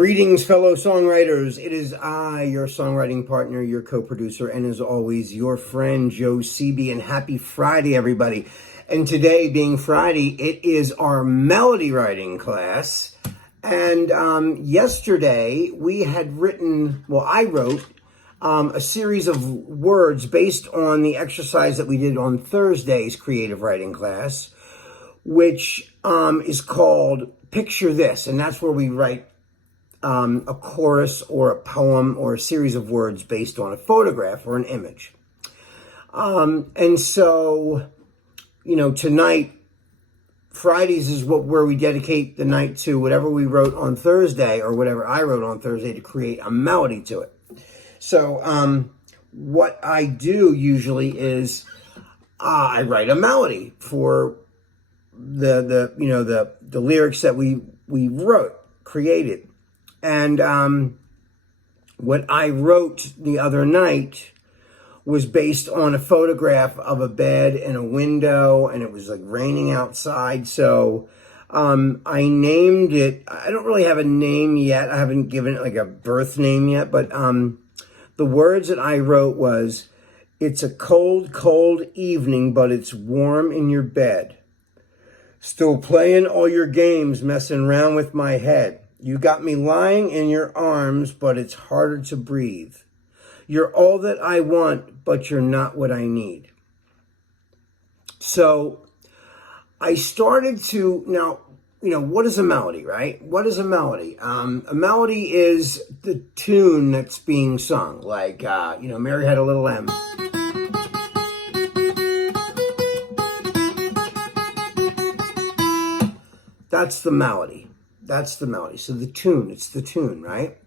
Greetings, fellow songwriters. It is I, your songwriting partner, your co-producer, and as always, your friend, Joe Sebi, and happy Friday, everybody. And today, being Friday, it is our melody writing class. And yesterday, we had written, well, I wrote a series of words based on the exercise that we did on Thursday's creative writing class, which is called Picture This. And that's where we write a chorus or a poem or a series of words based on a photograph or an image. And so, you know, tonight, Fridays is where we dedicate the night to whatever we wrote on Thursday or whatever I wrote on Thursday to create a melody to it. So what I do usually is I write a melody for the lyrics that we created. And what I wrote the other night was based on a photograph of a bed and a window, and it was like raining outside. So I named it. I don't really have a name yet. I haven't given it like a birth name yet, but the words that I wrote was, "It's a cold, cold evening, but it's warm in your bed. Still playing all your games, messing around with my head. You got me lying in your arms, but it's harder to breathe. You're all that I want, but you're not what I need." So I started to, now, what is a melody, right? What is a melody? A melody is the tune that's being sung. Like, Mary Had a Little Lamb. That's the melody. That's the melody. So the tune, it's the tune, right?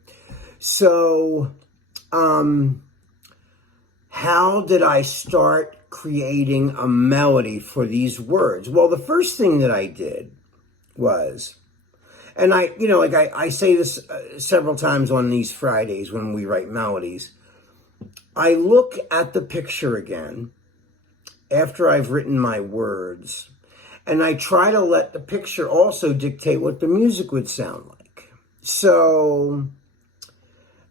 So, how did I start creating a melody for these words? Well, the first thing that I did was, and I say this several times on these Fridays when we write melodies, I look at the picture again after I've written my words, and I try to let the picture also dictate what the music would sound like. So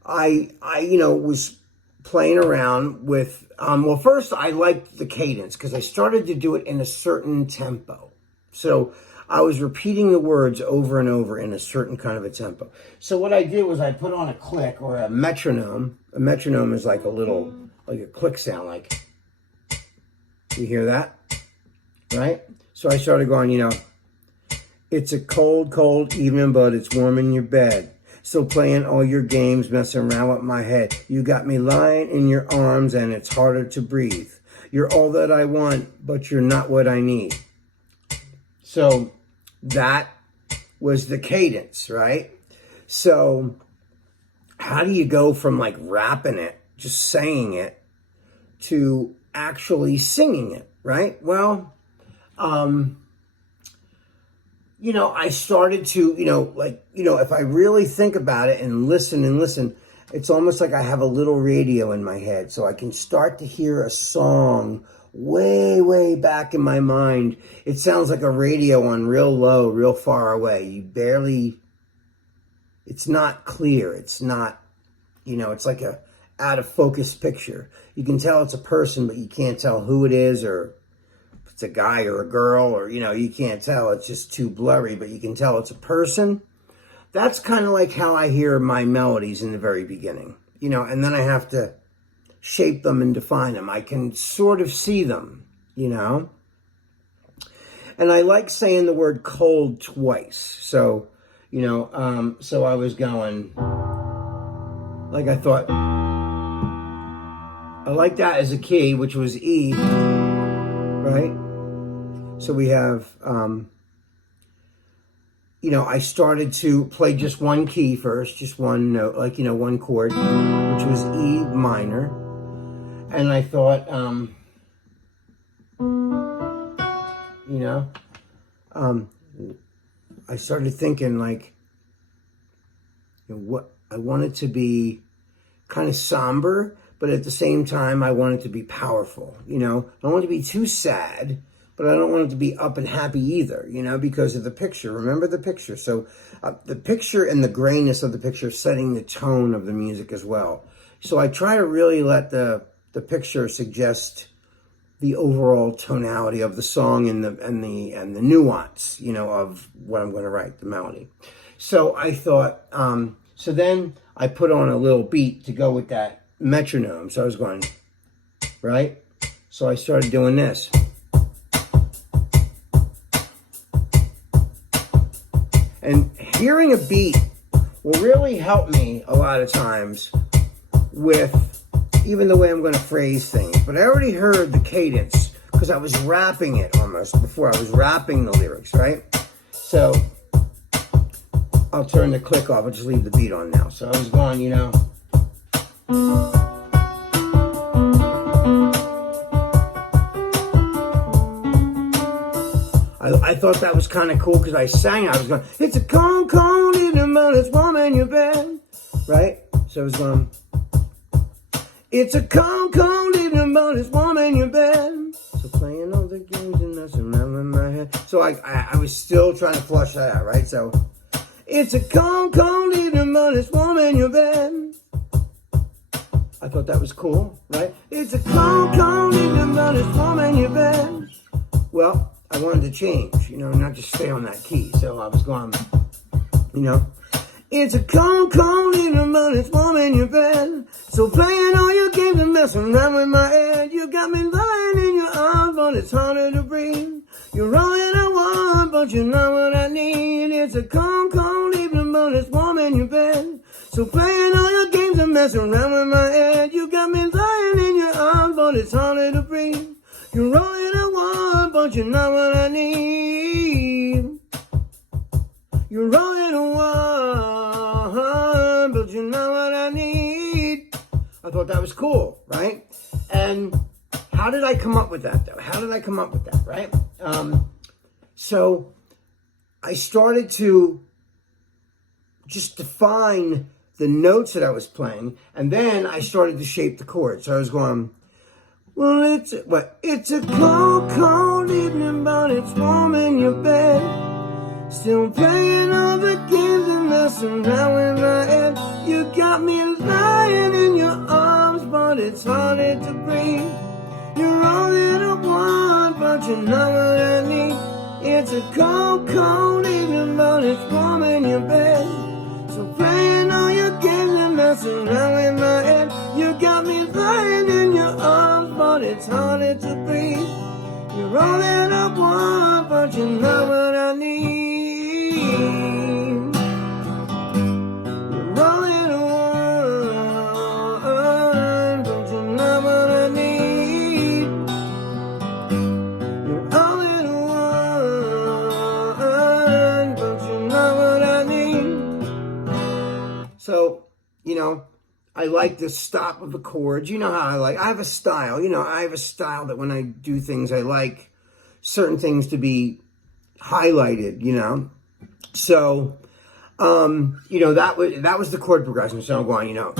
I was playing around with, well, first I liked the cadence because I started to do it in a certain tempo. So I was repeating the words over and over in a certain kind of a tempo. So what I did was I put on a click or a metronome. A metronome is like a click sound, like, you hear that, right? So I started going, "It's a cold, cold evening, but it's warm in your bed. Still playing all your games, messing around with my head. You got me lying in your arms, and it's harder to breathe. You're all that I want, but you're not what I need." So that was the cadence, right? So how do you go from like rapping it, just saying it, to actually singing it, right? Well, I started to, if I really think about it and listen, it's almost like I have a little radio in my head. So I can start to hear a song way, way back in my mind. It sounds like a radio on real low, real far away. It's not clear. It's not, it's like a out of focus picture. You can tell it's a person, but you can't tell who it is or it's a guy or a girl, or, you can't tell. It's just too blurry, but you can tell it's a person. That's kind of like how I hear my melodies in the very beginning, and then I have to shape them and define them. I can sort of see them, and I like saying the word cold twice. So, so I was going, like I thought, I like that as a key, which was E, right? So we have, I started to play just one key first, just one note, like, one chord, which was E minor. And I thought, I started thinking like, what I wanted to be kind of somber, but at the same time, I wanted to be powerful. I don't want to be too sad, but I don't want it to be up and happy either, you know, because of the picture. Remember the picture. So the picture and the grayness of the picture setting the tone of the music as well. So I try to really let the picture suggest the overall tonality of the song and the nuance, you know, of what I'm going to write, the melody. So I thought, so then I put on a little beat to go with that metronome. So I was going, right? So I started doing this. And hearing a beat will really help me a lot of times with even the way I'm going to phrase things. But I already heard the cadence because I was rapping it almost before I was rapping the lyrics, right? So I'll turn the click off. I'll just leave the beat on now. So I was going, you know. I thought that was kind of cool because I sang. I was going, it's a cold, cold evening, but it's warm in your bed, right? So I was going, it's a cold, cold evening, but it's warm in your bed. So playing all the games and messing around in my head. So I was still trying to flush that out, right? So it's a cold, cold evening, but it's warm in your bed. I thought that was cool, right? It's a cold, cold evening, but it's warm in your bed. Well, I wanted to change, you know, not just stay on that key. So I was going, you know, it's a cold, cold evening, but it's warm in your bed. So playing all your games and messing around with my head. You got me lying in your arms, but it's harder to breathe. You're all that I want, but you're not what I need. It's a cold, cold evening, but it's warm in your bed. So playing all your games and messing around with my head. You got me lying in your arms, but it's harder to breathe. You're all that I want, but you're not what I need. You're all that I want, but you're not what I need. I thought that was cool, right? And how did I come up with that, though? How did I come up with that, right? So I started to just define the notes that I was playing, and then I started to shape the chords. So I was going, well, it's a cold, cold evening, but it's warm in your bed. Still playing all the games and messing around with my head. You got me lying in your arms, but it's harder to breathe. You're all that I want, but you're not what I need. It's a cold, cold evening, but it's warm in your bed. So playing all your games and messing around with my head. You got me lying in your arms, but it's harder to breathe. You're all that I want, but you're not what I need. You're all that I want, but you're not what I need. You're all that I want, but you're not what I need. So, you know, I like the stop of the chords. You know how I have a style. You know, I have a style that when I do things, I like certain things to be highlighted, you know. So, you know, that was the chord progression. So I'm going, you know.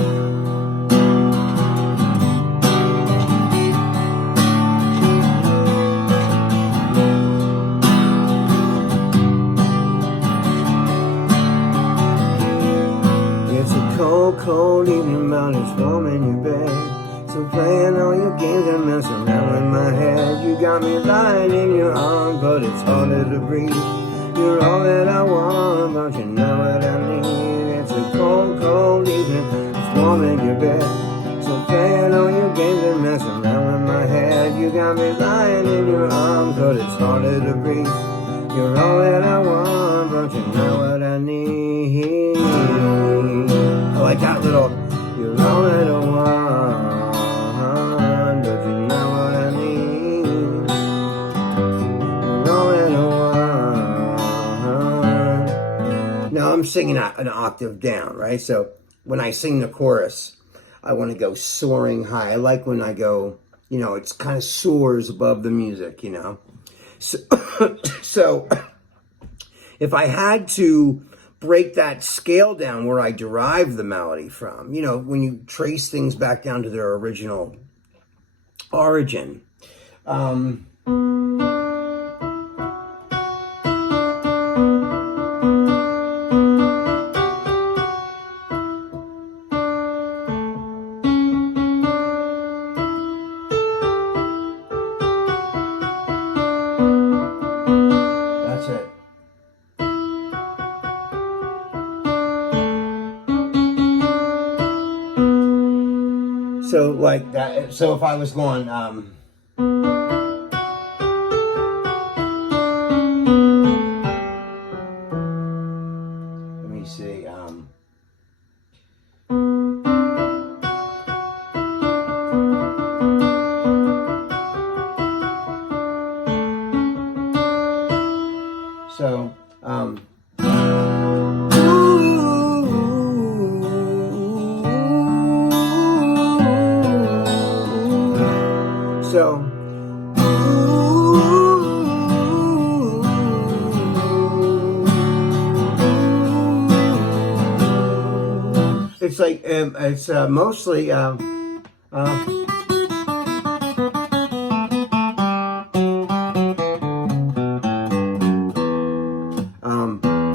Cold evening, but it's warm in your bed. So playing all your games and messing around with my head. You got me lying in your arms, but it's harder to breathe. You're all that I want, but you're not what I need. It's a cold, cold evening, it's warm in your bed. So playing all your games and messing around with my head. You got me lying in your arms, but it's harder to breathe. You're all that I want, but you're not what I need. Like that little, you're all that I want, but you're not what I need. You're all that I want. Now I'm singing an octave down, right? So when I sing the chorus, I want to go soaring high. I like when I go, you know, it's kind of soars above the music, you know. So if I had to break that scale down where I derive the melody from, you know, when you trace things back down to their original origin. So like that. So if I was going, let me see, so, so, it's like, it's mostly, let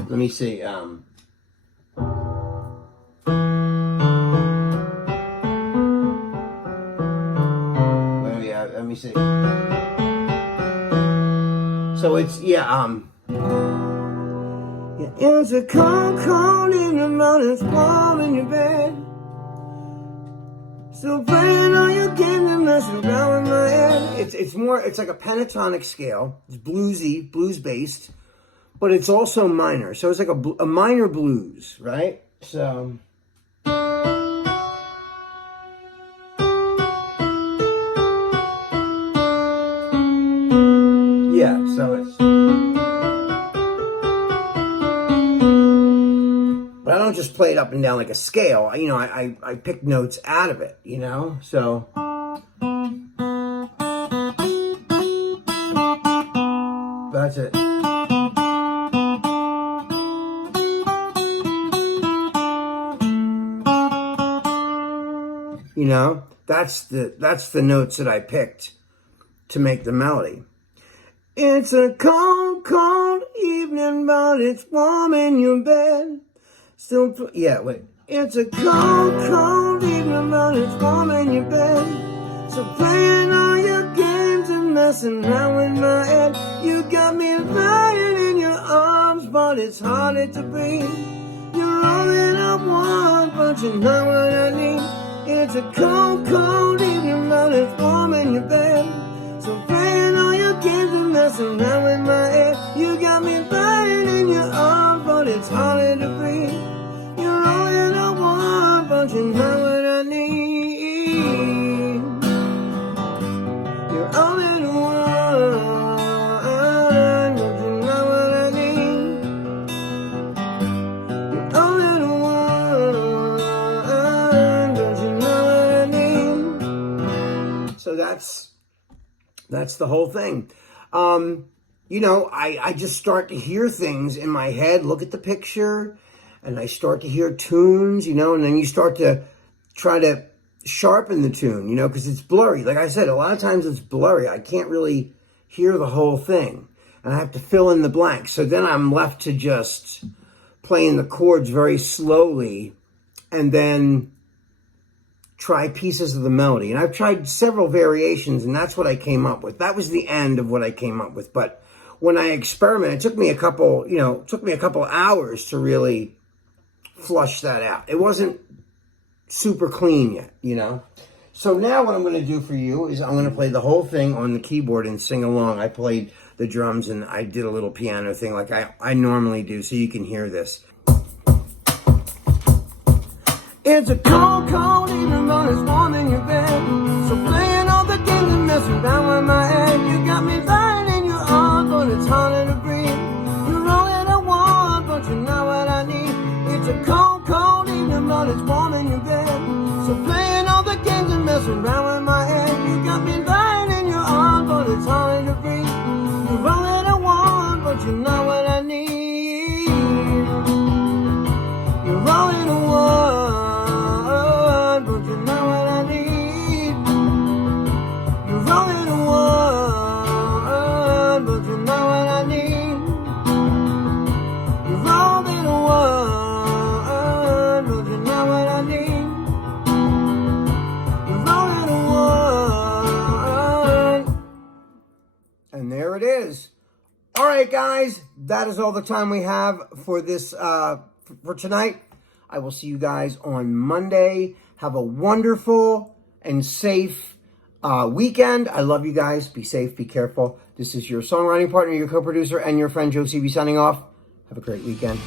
me see, let me see. So it's, yeah, it's a cold, cold evening, but it's warm in your bed. Still playing all your games and messing around with my head. It's more, it's like a pentatonic scale. It's bluesy, blues based, but it's also minor. So it's like a minor blues, right? So. Yeah, so it's. But I don't just play it up and down like a scale. You know, I pick notes out of it, you know? So. That's it. You know? That's the notes that I picked to make the melody. It's a cold, cold evening, but it's warm in your bed. Still, yeah, wait. It's a cold, cold evening, but it's warm in your bed. So playing all your games and messing around with my head. You got me lying in your arms, but it's harder to breathe. You're all that I want, but you're not what I need. It's a cold, cold evening, but it's warm in your bed. So playing all your games and messing around with my head. You got me lying in your arms, but it's harder to breathe. You're all that I want, but you're not what I need. You're all that I want, but you're not what I need. You're all that I want, but you're not what I need. So that's the whole thing. You know, I just start to hear things in my head, look at the picture, and I start to hear tunes, you know, and then you start to try to sharpen the tune, you know, because it's blurry. Like I said, a lot of times it's blurry. I can't really hear the whole thing, and I have to fill in the blanks. So then I'm left to just playing the chords very slowly and then try pieces of the melody. And I've tried several variations, and that's what I came up with. That was the end of what I came up with. But when I experimented, it took me a couple hours to really flush that out. It wasn't super clean yet, you know? So now what I'm going to do for you is I'm going to play the whole thing on the keyboard and sing along. I played the drums and I did a little piano thing like I normally do, so you can hear this. It's a cold, cold evening, but it's warm in your bed. So playing all the games and messing around with my head. You got me lying in your arms, but it's harder to breathe. You're all that I want, but you're not what I need. It's a cold, cold evening, but it's warm in your bed. So playing all the games and messing around with my head. You got me lying in your arms, but it's harder to breathe. You're all that I want, but you're not what I need. You're all that I want. And there it is. All right, guys, that is all the time we have for this for tonight. I will see you guys on Monday. Have a wonderful and safe weekend. I love you guys. Be safe, be careful. This is your songwriting partner, your co-producer, and your friend Joe CB signing off. Have a great weekend.